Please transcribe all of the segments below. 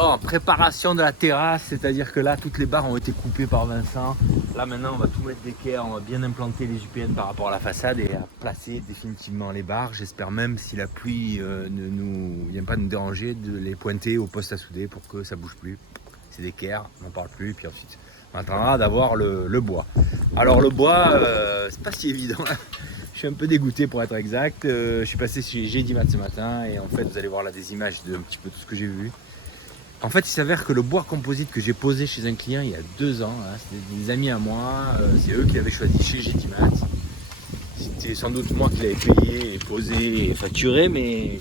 Bon, préparation de la terrasse, c'est-à-dire que là, toutes les barres ont été coupées par Vincent. Là, maintenant, on va tout mettre d'équerre, on va bien implanter les UPN par rapport à la façade et à placer définitivement les barres. J'espère même, si la pluie ne nous vient pas nous déranger, de les pointer au poste à souder pour que ça bouge plus. C'est d'équerre, on n'en parle plus, et puis ensuite, on attendra d'avoir le bois. Alors, le bois, c'est pas si évident là. Je suis un peu dégoûté pour être exact. Je suis passé chez Gédimat ce matin et en fait, vous allez voir là des images de un petit peu tout ce que j'ai vu. En fait, il s'avère que le bois composite que j'ai posé chez un client il y a 2 ans, hein, c'était des amis à moi, c'est eux qui l'avaient choisi chez Gédimat. C'était sans doute moi qui l'avais payé et posé et facturé, mais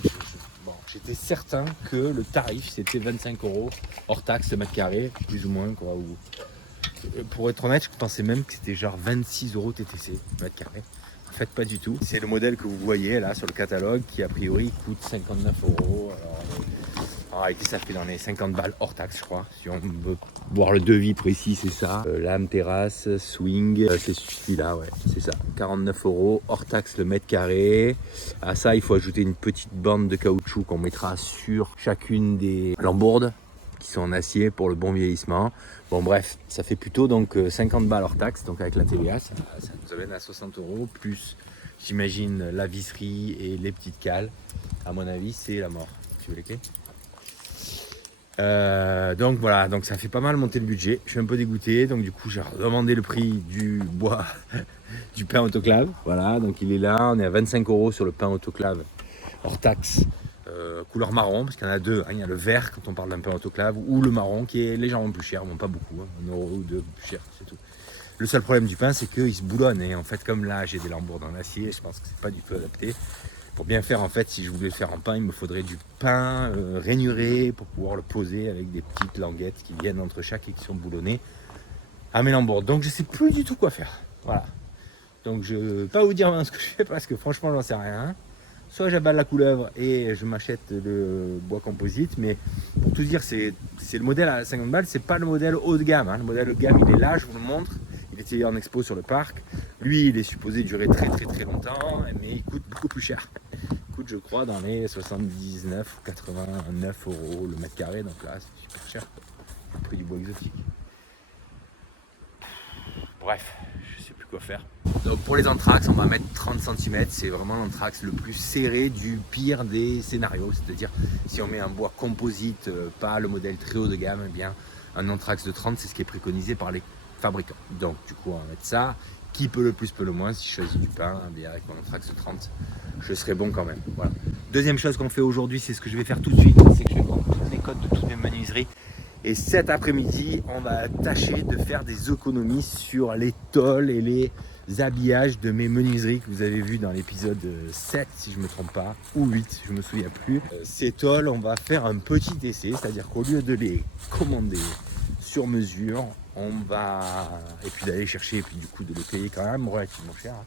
bon, j'étais certain que le tarif c'était 25 € hors taxe le mètre carré, plus ou moins quoi. Pour être honnête, je pensais même que c'était genre 26 € TTC mètre carré. En fait, pas du tout. C'est le modèle que vous voyez là sur le catalogue qui a priori coûte 59 €. En réalité, ça fait dans les 50 balles hors taxe, je crois. Si on veut voir le devis précis, c'est ça. Lame, terrasse, swing, c'est celui-là, ouais, c'est ça. 49 € hors taxe le mètre carré. À ça, il faut ajouter une petite bande de caoutchouc qu'on mettra sur chacune des lambourdes qui sont en acier pour le bon vieillissement. Bon, bref, ça fait plutôt donc 50 balles hors taxe. Donc avec la TVA, ça nous amène à 60 € plus, j'imagine, la visserie et les petites cales. À mon avis, c'est la mort. Tu veux les clés ? Donc voilà, donc ça fait pas mal monter le budget. Je suis un peu dégoûté, donc du coup j'ai demandé le prix du bois du pain autoclave. Voilà, donc il est là, on est à 25 € sur le pain autoclave hors taxe, couleur marron, parce qu'il y en a deux, hein. Il y a le vert quand on parle d'un pain autoclave, ou le marron qui est légèrement plus cher, bon pas beaucoup, hein, 1 € ou 2 plus cher, c'est tout. Le seul problème du pain, c'est qu'il se boulonne, et en fait comme là j'ai des lambourdes en acier, je pense que c'est pas du tout adapté. Pour bien faire, en fait, si je voulais le faire en pain, il me faudrait du pain rainuré pour pouvoir le poser avec des petites languettes qui viennent entre chaque et qui sont boulonnées à mes lambourdes. Donc je sais plus du tout quoi faire. Voilà. Donc je ne vais pas vous dire ce que je fais parce que franchement j'en sais rien. Soit j'abale la couleuvre et je m'achète le bois composite, mais pour tout dire, c'est le modèle à 50 balles, c'est pas le modèle haut de gamme. Hein. Le modèle haut de gamme, il est là, je vous le montre. Il était en expo sur le parc. Lui, il est supposé durer très longtemps, mais il coûte beaucoup plus cher. Il coûte, je crois, dans les 79 ou 89 € le mètre carré. Donc là, c'est super cher. Le prix du bois exotique. Bref, je sais plus quoi faire. Donc pour les anthrax, on va mettre 30 cm. C'est vraiment l'anthrax le plus serré du pire des scénarios. C'est-à-dire, si on met un bois composite, pas le modèle très haut de gamme, eh bien, un anthrax de 30, c'est ce qui est préconisé par les fabricant. Donc du coup on va mettre ça. Qui peut le plus peut le moins. Si je choisis du pain, bien avec mon anthrax de 30, je serai bon quand même. Voilà. Deuxième chose qu'on fait aujourd'hui, c'est ce que je vais faire tout de suite, c'est que je vais prendre toutes les codes de toutes mes menuiseries. Et cet après-midi, on va tâcher de faire des économies sur les tôles et les habillages de mes menuiseries que vous avez vu dans l'épisode 7, si je ne me trompe pas, ou 8, je ne me souviens plus. Ces tôles, on va faire un petit essai, c'est-à-dire qu'au lieu de les commander sur mesure, on va, et puis d'aller chercher, et puis du coup de les payer quand même relativement cher, hein.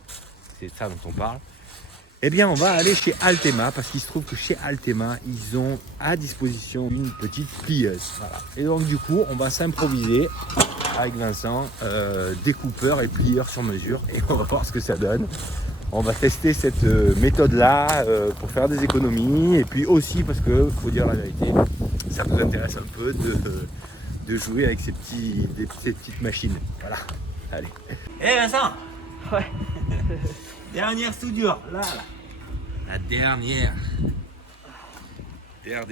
C'est ça dont on parle. Eh bien, on va aller chez Altema, parce qu'il se trouve que chez Altema, ils ont à disposition une petite plieuse. Voilà. Et donc, du coup, on va s'improviser avec Vincent, découpeur et plieur sur mesure, et on va voir ce que ça donne. On va tester cette méthode-là pour faire des économies, et puis aussi parce que, faut dire la vérité, ça nous intéresse un peu de jouer avec ces petites machines. Voilà, allez. Hé Vincent. Ouais. Dernière soudure, là. La dernière. Der.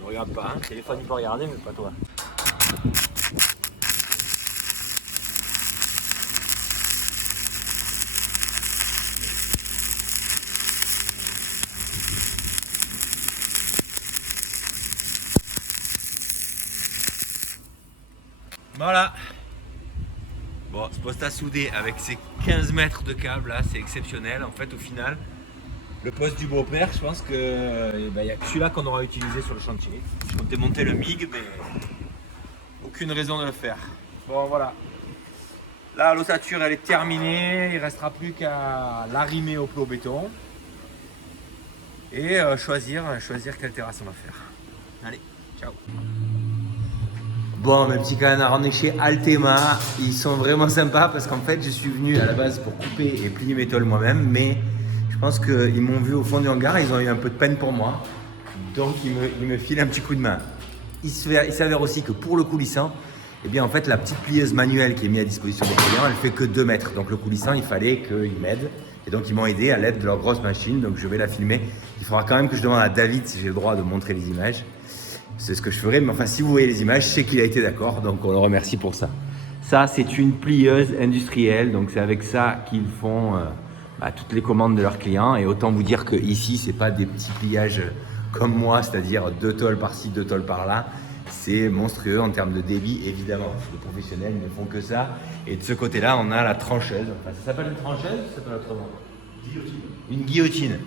Ne regarde pas, hein. Le téléphone il peut regarder, mais pas toi. Voilà. Bon, ce poste à souder avec ses 15 mètres de câble là, c'est exceptionnel. En fait, au final, le poste du beau-père, je pense que il y a que celui-là qu'on aura utilisé sur le chantier. Je comptais monter le MIG, mais aucune raison de le faire. Bon, voilà. Là, l'ossature, elle est terminée. Il ne restera plus qu'à l'arrimer au plot béton. Et choisir quelle terrasse on va faire. Allez, ciao. Bon, mes petits canards, on est chez Altema. Ils sont vraiment sympas parce qu'en fait, je suis venu à la base pour couper et plier mes tôles moi-même, mais je pense qu'ils m'ont vu au fond du hangar, ils ont eu un peu de peine pour moi. Donc il me file un petit coup de main. Il s'avère aussi que pour le coulissant, eh bien en fait la petite plieuse manuelle qui est mise à disposition des clients, elle fait que 2 mètres. Donc le coulissant, il fallait qu'ils m'aident. Et donc ils m'ont aidé à l'aide de leur grosse machine. Donc je vais la filmer. Il faudra quand même que je demande à David si j'ai le droit de montrer les images. C'est ce que je ferai. Mais enfin, si vous voyez les images, je sais qu'il a été d'accord. Donc on le remercie pour ça. Ça, c'est une plieuse industrielle. Donc c'est avec ça qu'ils font toutes les commandes de leurs clients. Et autant vous dire que ici, c'est pas des petits pliages comme moi, c'est-à-dire 2 tôles par-ci, 2 tôles par-là. C'est monstrueux en termes de débit, évidemment. Les professionnels ne font que ça. Et de ce côté-là, on a la trancheuse. Enfin, ça s'appelle une trancheuse ou ça s'appelle autrement? Guillotine. Une guillotine.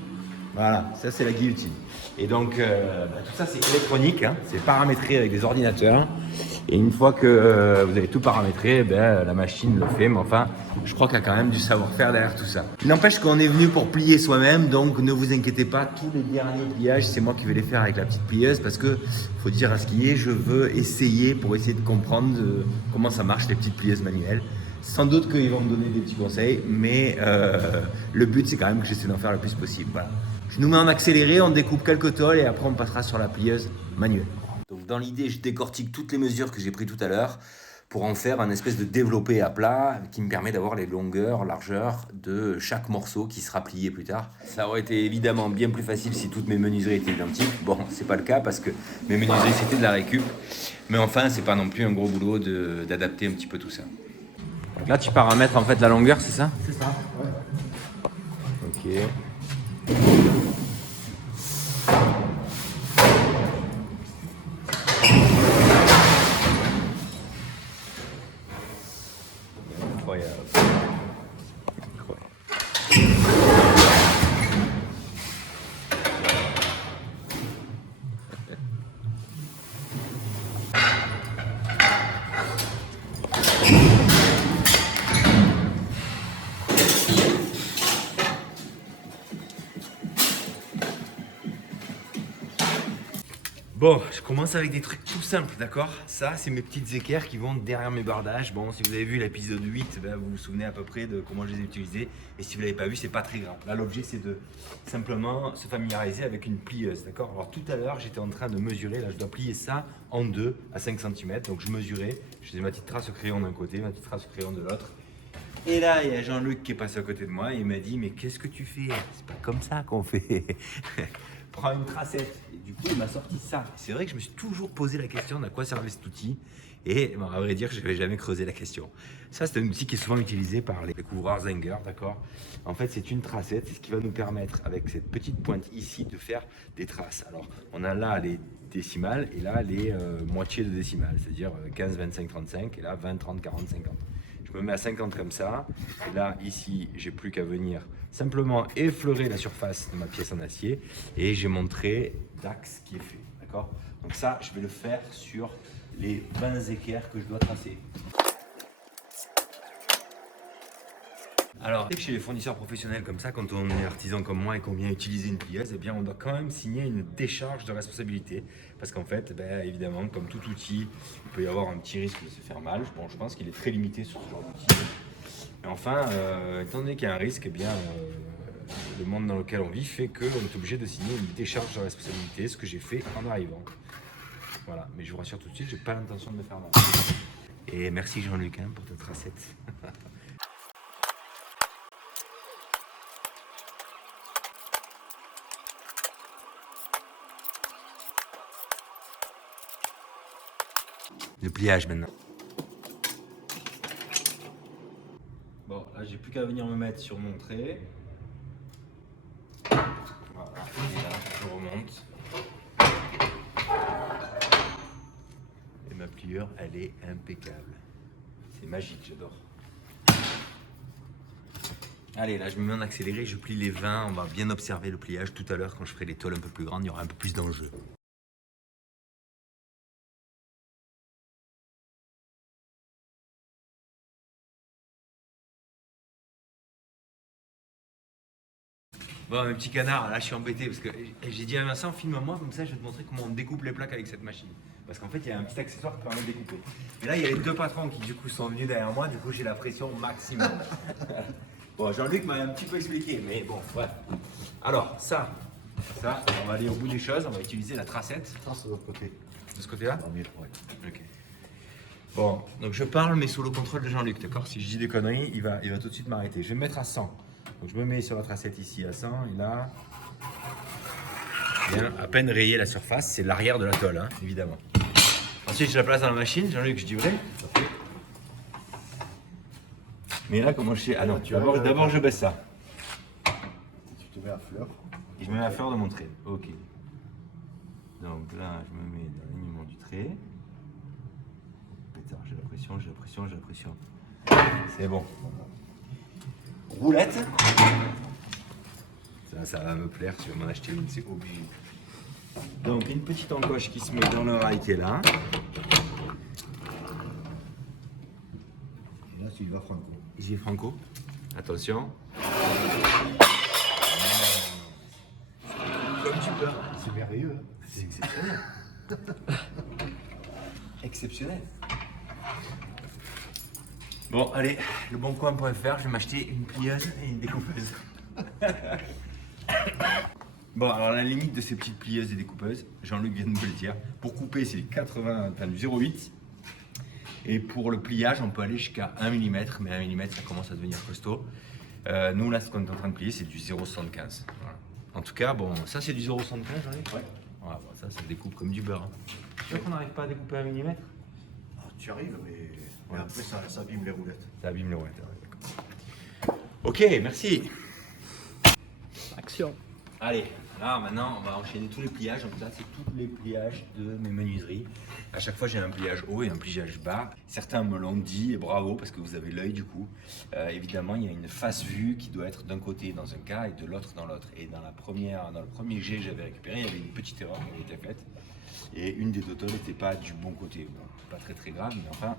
Voilà, ça c'est la guillotine. Et donc, tout ça c'est électronique, hein, c'est paramétré avec des ordinateurs. Et une fois que vous avez tout paramétré, la machine le fait. Mais enfin, je crois qu'il y a quand même du savoir-faire derrière tout ça. Il n'empêche qu'on est venu pour plier soi-même, donc ne vous inquiétez pas, tous les derniers pliages, c'est moi qui vais les faire avec la petite plieuse parce que faut dire à ce qui est, je veux essayer pour essayer de comprendre comment ça marche les petites plieuses manuelles. Sans doute qu'ils vont me donner des petits conseils, mais le but c'est quand même que j'essaie d'en faire le plus possible. Voilà. Je nous mets en accéléré, on découpe quelques tôles et après on passera sur la plieuse manuelle. Donc dans l'idée, je décortique toutes les mesures que j'ai prises tout à l'heure pour en faire un espèce de développé à plat qui me permet d'avoir les longueurs, largeurs de chaque morceau qui sera plié plus tard. Ça aurait été évidemment bien plus facile si toutes mes menuiseries étaient identiques. Bon, c'est pas le cas parce que mes menuiseries c'était de la récup. Mais enfin, c'est pas non plus un gros boulot d'adapter un petit peu tout ça. Donc là, tu paramètres en fait la longueur, c'est ça? C'est ça, ouais. Ok. Incroyable. Bon, je commence avec des trucs tout simples, d'accord? Ça, c'est mes petites équerres qui vont derrière mes bordages. Bon, si vous avez vu l'épisode 8, vous vous souvenez à peu près de comment je les ai utilisés. Et si vous ne l'avez pas vu, c'est pas très grave. Là, l'objet, c'est de simplement se familiariser avec une plieuse, d'accord? Alors, tout à l'heure, j'étais en train de mesurer. Là, je dois plier ça en deux à 5 cm. Donc, je mesurais. Je faisais ma petite trace au crayon d'un côté, ma petite trace au crayon de l'autre. Et là, il y a Jean-Luc qui est passé à côté de moi et il m'a dit « Mais qu'est-ce que tu fais? C'est pas comme ça qu'on fait. Prends une tracette. » Et du coup, il m'a sorti ça. C'est vrai que je me suis toujours posé la question d'à quoi servait cet outil. Et à vrai dire, je n'avais jamais creusé la question. Ça, c'est un outil qui est souvent utilisé par les couvreurs Zenger, d'accord? En fait, c'est une tracette. C'est ce qui va nous permettre, avec cette petite pointe ici, de faire des traces. Alors, on a là les décimales et là les moitiés de décimales, c'est-à-dire 15, 25, 35 et là 20, 30, 40, 50. Je me mets à 50 comme ça, et là, ici, j'ai plus qu'à venir simplement effleurer la surface de ma pièce en acier, et j'ai mon trait d'axe qui est fait, d'accord? Donc ça, je vais le faire sur les 20 équerres que je dois tracer. Alors, chez les fournisseurs professionnels comme ça, quand on est artisan comme moi et qu'on vient utiliser une plieuse, eh bien, on doit quand même signer une décharge de responsabilité. Parce qu'en fait, évidemment, comme tout outil, il peut y avoir un petit risque de se faire mal. Bon, je pense qu'il est très limité sur ce genre d'outil. Mais enfin, étant donné qu'il y a un risque, eh bien, le monde dans lequel on vit fait qu'on est obligé de signer une décharge de responsabilité, ce que j'ai fait en arrivant. Voilà, mais je vous rassure tout de suite, j'ai pas l'intention de me faire mal. Et merci Jean-Luc pour ta tracette. Le pliage maintenant. Bon, là j'ai plus qu'à venir me mettre sur mon trait. Voilà, et là je remonte. Et ma pliure, elle est impeccable. C'est magique, j'adore. Allez, là je me mets en accéléré, je plie les 20. On va bien observer le pliage tout à l'heure quand je ferai les tôles un peu plus grandes, il y aura un peu plus d'enjeu. Bon, mes petits canards, là je suis embêté parce que j'ai dit à Vincent, filme-moi comme ça, je vais te montrer comment on découpe les plaques avec cette machine. Parce qu'en fait, il y a un petit accessoire qui permet de découper. Et là, il y a les deux patrons qui du coup sont venus derrière moi, du coup j'ai la pression au maximum. Bon, Jean-Luc m'a un petit peu expliqué, mais bon, ouais. Alors, ça, Ça, on va aller au bout des choses, on va utiliser la tracette. Trace de l'autre côté. De ce côté-là? Ouais. Ok. Bon, donc je parle, mais sous le contrôle de Jean-Luc, d'accord? Si je dis des conneries, il va tout de suite m'arrêter. Je vais me mettre à 100. Donc je me mets sur la tracette ici à 100, et là... Bien, à peine rayer la surface, c'est l'arrière de la tôle, hein, évidemment. Ensuite, je la place dans la machine, Jean-Luc, je dis vrai? Mais là, comment je fais? Ah non, d'abord je baisse ça. Tu te mets à fleur. Et je me mets à fleur de mon trait. Ok. Donc là, je me mets dans l'alignement du trait. Pétard, j'ai la pression, j'ai la pression, j'ai la pression. C'est bon. Roulette. Ça va me plaire, tu vas m'en acheter une, c'est obligé. Donc une petite encoche qui se met dans le rail qui est là. Et là, tu y vas franco. J'y vais franco. Attention. Comme tu peux. C'est merveilleux. Hein. C'est exceptionnel. Exceptionnel. Bon, allez, leboncoin.fr, je vais m'acheter une plieuse et une découpeuse. Bon, alors la limite de ces petites plieuses et découpeuses, Jean-Luc vient de me le dire, pour couper c'est du 0,8 et pour le pliage on peut aller jusqu'à 1 mm, mais 1 mm ça commence à devenir costaud. Nous là ce qu'on est en train de plier c'est du 0,75. Voilà. En tout cas, bon, ça c'est du 0,75 Jean-Luc? Ouais. Voilà, bon, ça découpe comme du beurre. Hein. Tu vois qu'on n'arrive pas à découper 1 mm? Tu arrives, mais après ça abîme les roulettes. Ça abîme les roulettes, ouais, d'accord. Ok, merci. Action. Allez, là maintenant on va enchaîner tous les pliages. Donc là c'est tous les pliages de mes menuiseries. À chaque fois j'ai un pliage haut et un pliage bas. Certains me l'ont dit et bravo parce que vous avez l'œil du coup. Évidemment il y a une face vue qui doit être d'un côté dans un cas et de l'autre dans l'autre. Et dans le premier jet que j'avais récupéré, il y avait une petite erreur qui avait été faite. Et une des deux tôles n'était pas du bon côté. Bon, pas très grave, mais enfin,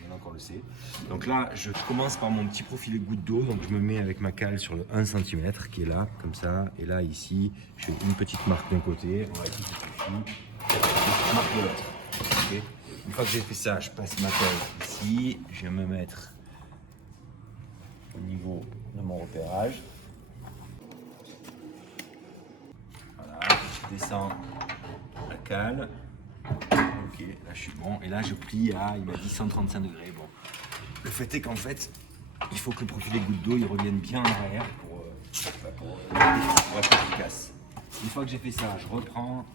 maintenant qu'on le sait. Donc là, je commence par mon petit profilé goutte d'eau. Donc je me mets avec ma cale sur le 1 cm qui est là, comme ça. Et là, ici, je fais une petite marque d'un côté. On va essayer une petite marque de l'autre. Okay. Une fois que j'ai fait ça, je passe ma cale ici. Je vais me mettre au niveau de mon repérage. Voilà, je descends la cale. Ok, là je suis bon. Et là je plie à, il m'a dit 135 degrés. Bon, le fait est qu'en fait, il faut que le profil des gouttes d'eau il revienne bien en arrière pour être efficace. Une fois que j'ai fait ça, je reprends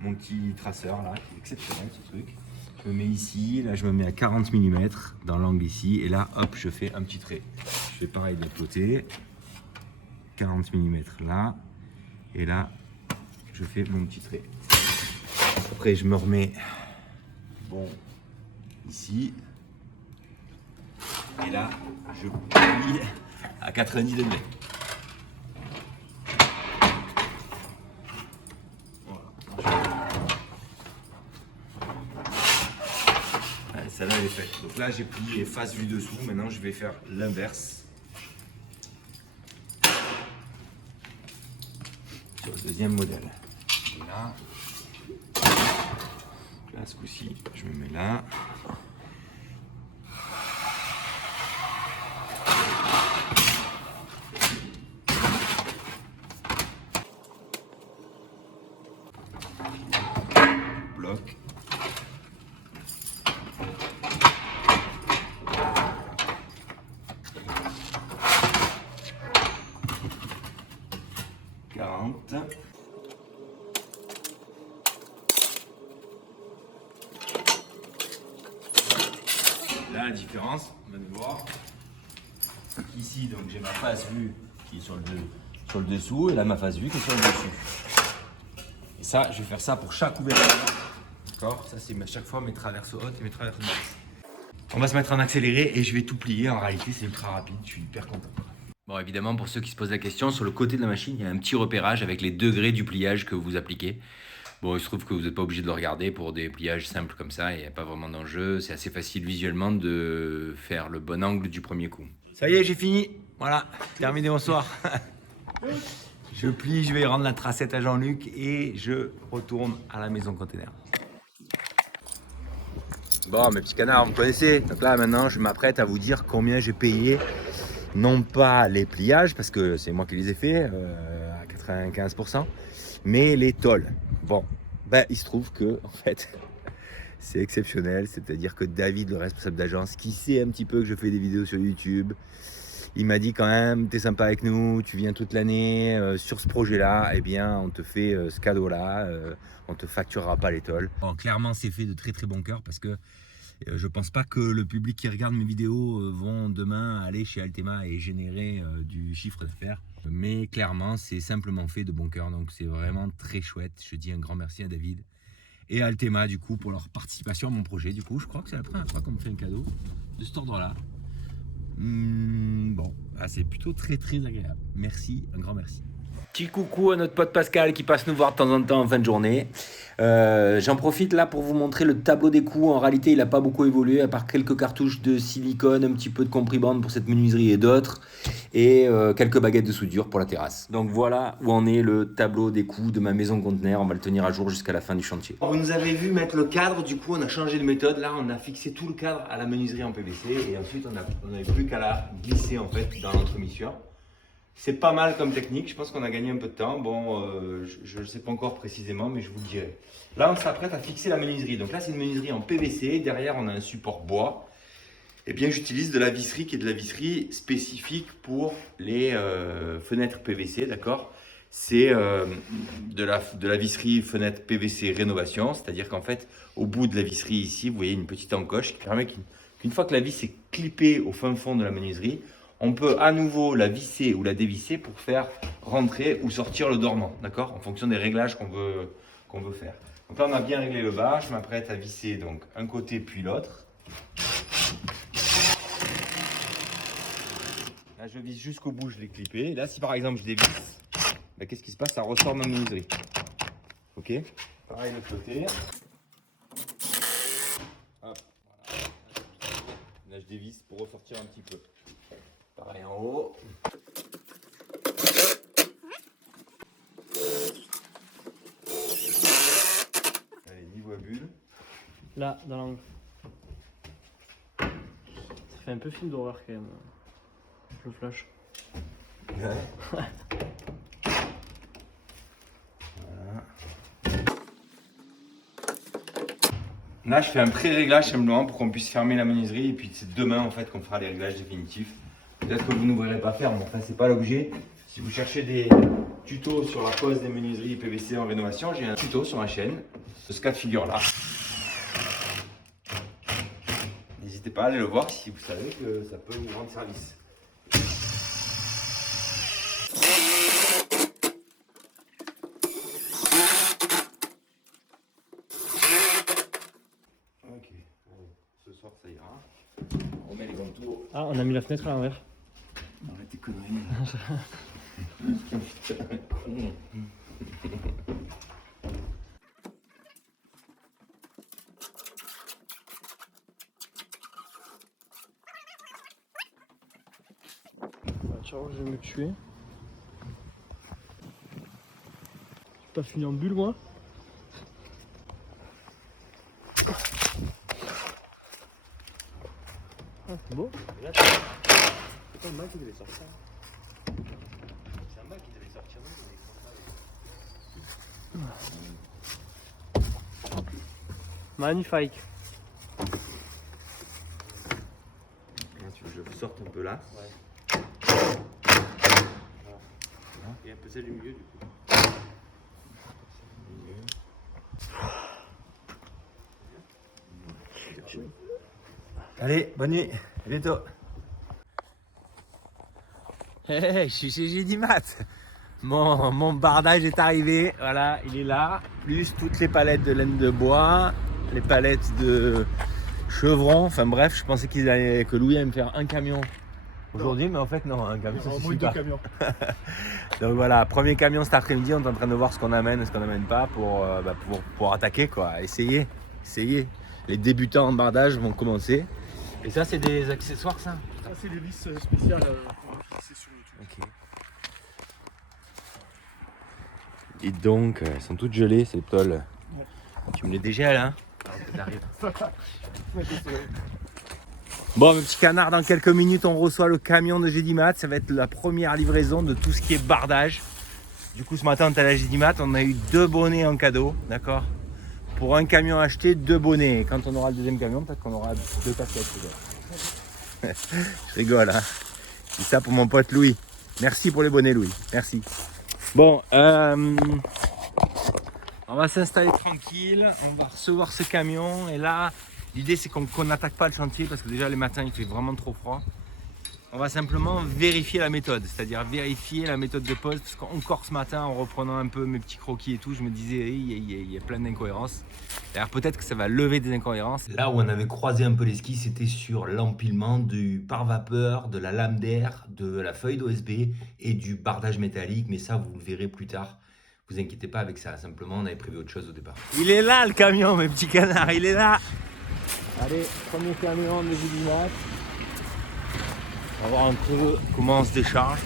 mon petit traceur là, qui est exceptionnel ce truc. Je me mets ici, là je me mets à 40 mm dans l'angle ici, et là hop, je fais un petit trait. Je fais pareil de l'autre côté, 40 mm là, et là je fais mon petit trait. Après je me remets bon ici, et là je plie à 90 degrés. Celle-là elle est faite. Donc là j'ai plié face vue dessous. Maintenant je vais faire l'inverse sur le deuxième modèle. Et là ce coup-ci je me mets là. Bloc. Là, la différence, on va le voir. Ici, donc j'ai ma face vue qui est sur le dessous, et là ma face vue qui est sur le dessus. Et ça, je vais faire ça pour chaque ouverture. D'accord? Ça, c'est chaque fois mes traverses hautes et mes traverses basses. On va se mettre en accéléré et je vais tout plier. En réalité, c'est ultra rapide. Je suis hyper content. Bon, évidemment, pour ceux qui se posent la question, sur le côté de la machine, il y a un petit repérage avec les degrés du pliage que vous appliquez. Bon, il se trouve que vous n'êtes pas obligé de le regarder pour des pliages simples comme ça, il n'y a pas vraiment d'enjeu. C'est assez facile visuellement de faire le bon angle du premier coup. Ça y est, j'ai fini. Voilà, terminé, bonsoir. Je plie, je vais rendre la tracette à Jean-Luc et je retourne à la maison container. Bon, mes petits canards, vous me connaissez. Donc là, maintenant, je m'apprête à vous dire combien j'ai payé. Non pas les pliages, parce que c'est moi qui les ai faits à 95%, mais les tôles. Bon, il se trouve que en fait, c'est exceptionnel. C'est-à-dire que David, le responsable d'agence, qui sait un petit peu que je fais des vidéos sur YouTube, il m'a dit quand même, t'es sympa avec nous, tu viens toute l'année sur ce projet-là, eh bien, on te fait ce cadeau-là, on te facturera pas les tôles. Bon, clairement, c'est fait de très très bon cœur parce que je pense pas que le public qui regarde mes vidéos vont demain aller chez Altema et générer du chiffre d'affaires. Mais clairement, c'est simplement fait de bon cœur, donc c'est vraiment très chouette. Je dis un grand merci à David et à Altema du coup pour leur participation à mon projet. Du coup, je crois que c'est la première fois qu'on me fait un cadeau de cet ordre-là. Bon, c'est plutôt très très agréable. Merci, un grand merci. Petit coucou à notre pote Pascal qui passe nous voir de temps en temps en fin de journée. J'en profite là pour vous montrer le tableau des coûts. En réalité, il n'a pas beaucoup évolué à part quelques cartouches de silicone, un petit peu de compribande pour cette menuiserie et d'autres, et quelques baguettes de soudure pour la terrasse. Donc voilà où en est le tableau des coûts de ma maison conteneur. On va le tenir à jour jusqu'à la fin du chantier. Vous nous avez vu mettre le cadre, du coup on a changé de méthode. Là on a fixé tout le cadre à la menuiserie en PVC et ensuite on n'avait plus qu'à la glisser en fait dans l'entremissure. C'est pas mal comme technique, je pense qu'on a gagné un peu de temps. Bon, je ne sais pas encore précisément, mais je vous le dirai. Là, on s'apprête à fixer la menuiserie. Donc là, c'est une menuiserie en PVC. Derrière, on a un support bois. Eh bien, j'utilise de la visserie qui est de la visserie spécifique pour les fenêtres PVC, d'accord? C'est de la visserie fenêtre PVC rénovation, c'est-à-dire qu'en fait, au bout de la visserie ici, vous voyez une petite encoche qui permet qu'une fois que la vis est clippée au fin fond de la menuiserie, on peut à nouveau la visser ou la dévisser pour faire rentrer ou sortir le dormant, d'accord? En fonction des réglages qu'on veut faire. Donc là, on a bien réglé le bas. Je m'apprête à visser donc un côté puis l'autre. Là, je visse jusqu'au bout, je l'ai clippé. Là, si par exemple je dévisse, qu'est-ce qui se passe? Ça ressort ma menuiserie. Ok? Pareil de l'autre côté. Hop, voilà. Là, je dévisse pour ressortir un petit peu. Pareil en haut. Allez, niveau à bulle. Là, dans l'angle. Ça fait un peu film d'horreur quand même. Je le flash. Ouais. Voilà. Là, je fais un pré-réglage simplement pour qu'on puisse fermer la menuiserie et puis c'est demain en fait qu'on fera les réglages définitifs. Peut-être que vous ne verrez pas faire, mais enfin c'est pas l'objet. Si vous cherchez des tutos sur la pose des menuiseries PVC en rénovation, j'ai un tuto sur ma chaîne de ce cas de figure là. N'hésitez pas à aller le voir si vous savez que ça peut vous rendre service. Ok, ce soir ça ira. On remet les contours. Ah, on a mis la fenêtre à l'envers. Arrête tes conneries. Ciao, je vais me tuer. J'ai pas fini en bulle, moi. Ah, c'est beau. C'est pas le mec qui devait sortir. C'est un mec qui devait sortir. Magnifique. Tu veux que je sorte un peu là? Ouais. Et un peu celle du milieu du coup. Allez, bonne nuit, à bientôt. Hey, je suis chez Gédimat. Mon bardage est arrivé, voilà, il est là. Plus toutes les palettes de laine de bois, les palettes de chevrons. Enfin bref, je pensais que Louis allait me faire un camion aujourd'hui, mais en fait non, un camion ça suffit pas. Donc voilà, premier camion cet après-midi, on est en train de voir ce qu'on amène et ce qu'on n'amène pas pour attaquer quoi, essayer. Les débutants en bardage vont commencer. Et ça c'est des accessoires ça? Ça, c'est des vis spéciales pour fixer sur le truc. Ok. Et donc, elles sont toutes gelées ces tôles. Ouais. Tu me les dégèles, hein? Bon, mes petits canards, dans quelques minutes, on reçoit le camion de Gédimat. Ça va être la première livraison de tout ce qui est bardage. Du coup, ce matin, on est à la Gédimat, on a eu 2 bonnets en cadeau, d'accord? Pour un camion acheté, 2 bonnets. Et quand on aura le deuxième camion, peut-être qu'on aura 2 casquettes. Je rigole, hein. C'est ça pour mon pote Louis. Merci pour les bonnets, Louis. Merci. Bon, on va s'installer tranquille. On va recevoir ce camion. Et là, l'idée, c'est qu'on n'attaque pas le chantier parce que déjà, les matins, il fait vraiment trop froid. On va simplement vérifier la méthode, c'est-à-dire vérifier la méthode de pose, parce qu'encore ce matin, en reprenant un peu mes petits croquis et tout, je me disais, il y a plein d'incohérences. D'ailleurs, peut-être que ça va lever des incohérences. Là où on avait croisé un peu les skis, c'était sur l'empilement du pare-vapeur, de la lame d'air, de la feuille d'OSB et du bardage métallique, mais ça, vous le verrez plus tard. Vous inquiétez pas avec ça, simplement, on avait prévu autre chose au départ. Il est là, le camion, mes petits canards, il est là. Allez, premier camion de Gédimat. On va voir un peu comment on se décharge.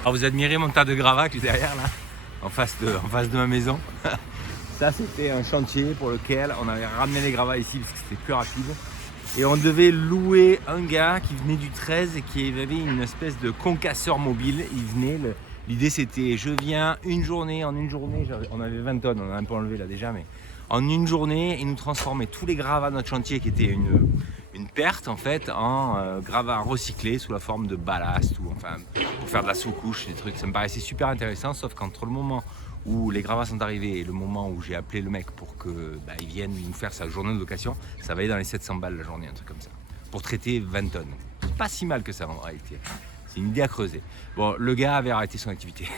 Alors vous admirez mon tas de gravats qui est derrière là, en face de ma maison. Ça c'était un chantier pour lequel on avait ramené les gravats ici parce que c'était plus rapide. Et on devait louer un gars qui venait du 13 et qui avait une espèce de concasseur mobile. Il venait, l'idée c'était je viens une journée, on avait 20 tonnes, on a un peu enlevé là déjà, mais en une journée, il nous transformait tous les gravats de notre chantier qui étaient une perte en fait en gravats recyclés sous la forme de ballast ou enfin pour faire de la sous-couche, des trucs. Ça me paraissait super intéressant, sauf qu'entre le moment où les gravats sont arrivés et le moment où j'ai appelé le mec pour que il vienne nous faire sa journée de location, ça va aller dans les 700 balles la journée, un truc comme ça, pour traiter 20 tonnes. C'est pas si mal que ça en réalité. C'est une idée à creuser. Bon, le gars avait arrêté son activité.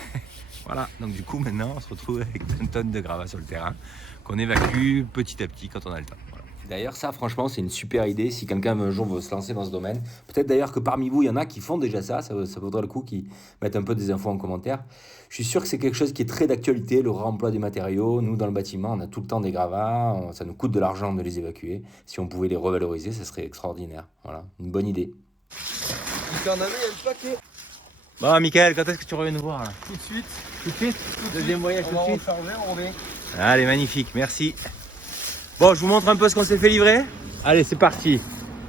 Voilà, donc du coup maintenant on se retrouve avec 20 tonnes de gravats sur le terrain qu'on évacue petit à petit quand on a le temps. Voilà. D'ailleurs ça franchement c'est une super idée si quelqu'un un jour veut se lancer dans ce domaine. Peut-être d'ailleurs que parmi vous il y en a qui font déjà ça vaudrait le coup qu'ils mettent un peu des infos en commentaire. Je suis sûr que c'est quelque chose qui est très d'actualité, le réemploi des matériaux. Nous dans le bâtiment on a tout le temps des gravats, ça nous coûte de l'argent de les évacuer. Si on pouvait les revaloriser ça serait extraordinaire. Voilà, une bonne idée. Il y en avait, il y a le paquet. Bon Mickaël, quand est-ce que tu reviens nous voir là? Tout de suite. Tout de suite. Deuxième voyage tout de suite. On va refaire on revient. Allez, magnifique, merci. Bon, je vous montre un peu ce qu'on s'est fait livrer. Allez, c'est parti.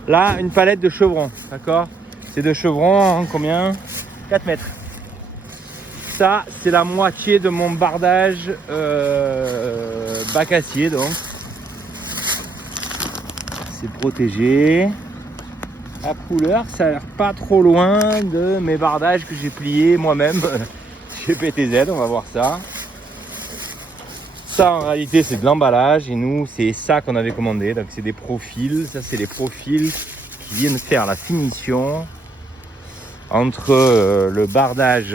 Là, une palette de chevrons, d'accord? C'est de chevrons, combien? 4 mètres. Ça, c'est la moitié de mon bardage bac acier, donc. C'est protégé. À couleur, ça a l'air pas trop loin de mes bardages que j'ai pliés moi-même chez PTZ, on va voir ça. Ça en réalité c'est de l'emballage et nous c'est ça qu'on avait commandé, donc c'est des profils, ça c'est les profils qui viennent faire la finition entre le bardage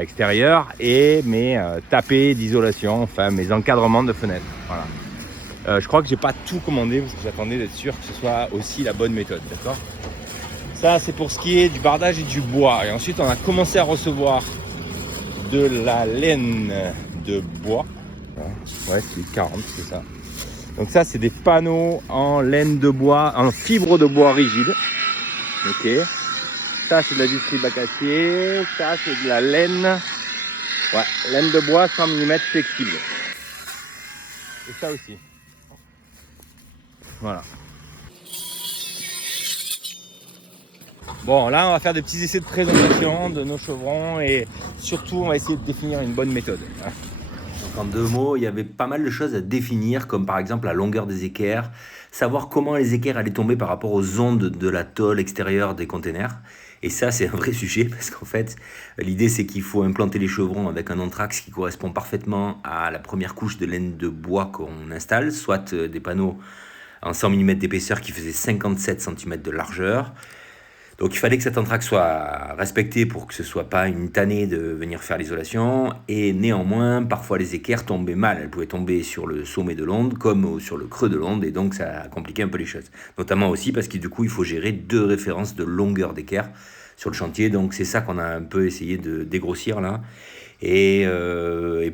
extérieur et mes tapés d'isolation, enfin mes encadrements de fenêtres. Voilà. Je crois que j'ai pas tout commandé parce que j'attendais d'être sûr que ce soit aussi la bonne méthode, d'accord? Ça c'est pour ce qui est du bardage et du bois. Et ensuite on a commencé à recevoir de la laine de bois. Ouais, c'est 40, c'est ça. Donc ça c'est des panneaux en laine de bois, en fibre de bois rigide. Ok. Ça c'est de la visserie bac acier. Ça c'est de la laine. Ouais, laine de bois 100 mm flexible. Et ça aussi. Voilà. Bon, là, on va faire des petits essais de présentation de nos chevrons et surtout, on va essayer de définir une bonne méthode. Donc, en 2 mots, il y avait pas mal de choses à définir, comme par exemple la longueur des équerres, savoir comment les équerres allaient tomber par rapport aux ondes de la tôle extérieure des containers. Et ça, c'est un vrai sujet parce qu'en fait, l'idée, c'est qu'il faut implanter les chevrons avec un anthrax qui correspond parfaitement à la première couche de laine de bois qu'on installe, soit des panneaux en 100 mm d'épaisseur qui faisaient 57 cm de largeur. Donc il fallait que cet anthrax soit respecté pour que ce soit pas une tannée de venir faire l'isolation. Et néanmoins, parfois les équerres tombaient mal. Elles pouvaient tomber sur le sommet de l'onde comme sur le creux de l'onde. Et donc ça a compliqué un peu les choses. Notamment aussi parce que du coup, il faut gérer 2 références de longueur d'équerre sur le chantier. Donc c'est ça qu'on a un peu essayé de dégrossir là. Et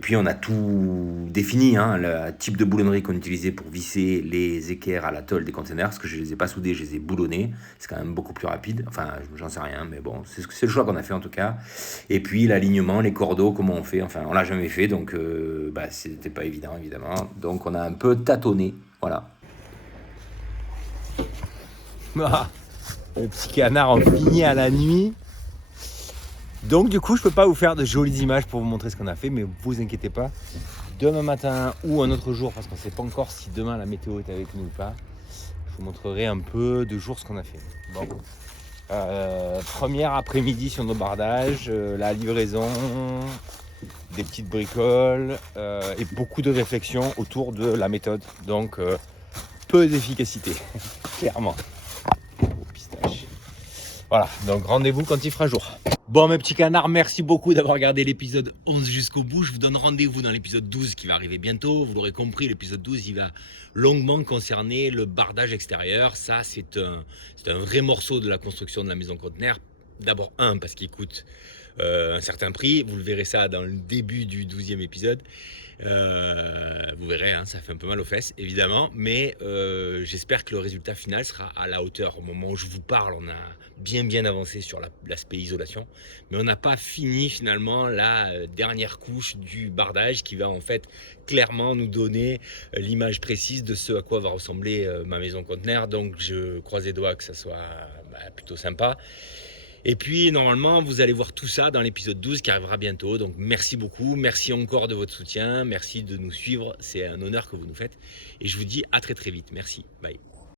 puis on a tout défini, hein, le type de boulonnerie qu'on utilisait pour visser les équerres à la tôle des containers, parce que je les ai pas soudés, je les ai boulonnés, c'est quand même beaucoup plus rapide, enfin j'en sais rien, mais bon, c'est le choix qu'on a fait en tout cas. Et puis l'alignement, les cordeaux, comment on fait, enfin on l'a jamais fait, donc c'était pas évident évidemment, donc on a un peu tâtonné, voilà. Les petits canards ont fini à la nuit. Donc du coup, je peux pas vous faire de jolies images pour vous montrer ce qu'on a fait, mais vous inquiétez pas. Demain matin ou un autre jour, parce qu'on ne sait pas encore si demain la météo est avec nous ou pas, je vous montrerai un peu de jours ce qu'on a fait. Bon. Première après-midi sur nos bardages, la livraison, des petites bricoles et beaucoup de réflexions autour de la méthode. Donc peu d'efficacité, clairement. Au pistache. Voilà, donc rendez-vous quand il fera jour. Bon mes petits canards, merci beaucoup d'avoir regardé l'épisode 11 jusqu'au bout. Je vous donne rendez-vous dans l'épisode 12 qui va arriver bientôt. Vous l'aurez compris, l'épisode 12 il va longuement concerner le bardage extérieur. Ça c'est un vrai morceau de la construction de la maison conteneur. D'abord parce qu'il coûte un certain prix. Vous le verrez ça dans le début du 12e épisode. Vous verrez, hein, ça fait un peu mal aux fesses évidemment, mais j'espère que le résultat final sera à la hauteur. Au moment où je vous parle, on a bien avancé sur l'aspect isolation, mais on n'a pas fini finalement la dernière couche du bardage qui va en fait clairement nous donner l'image précise de ce à quoi va ressembler ma maison conteneur. Donc je croise les doigts que ça soit plutôt sympa. Et puis normalement vous allez voir tout ça dans l'épisode 12 qui arrivera bientôt. Donc merci beaucoup, merci encore de votre soutien, merci de nous suivre, c'est un honneur que vous nous faites. Et je vous dis à très vite, merci, bye.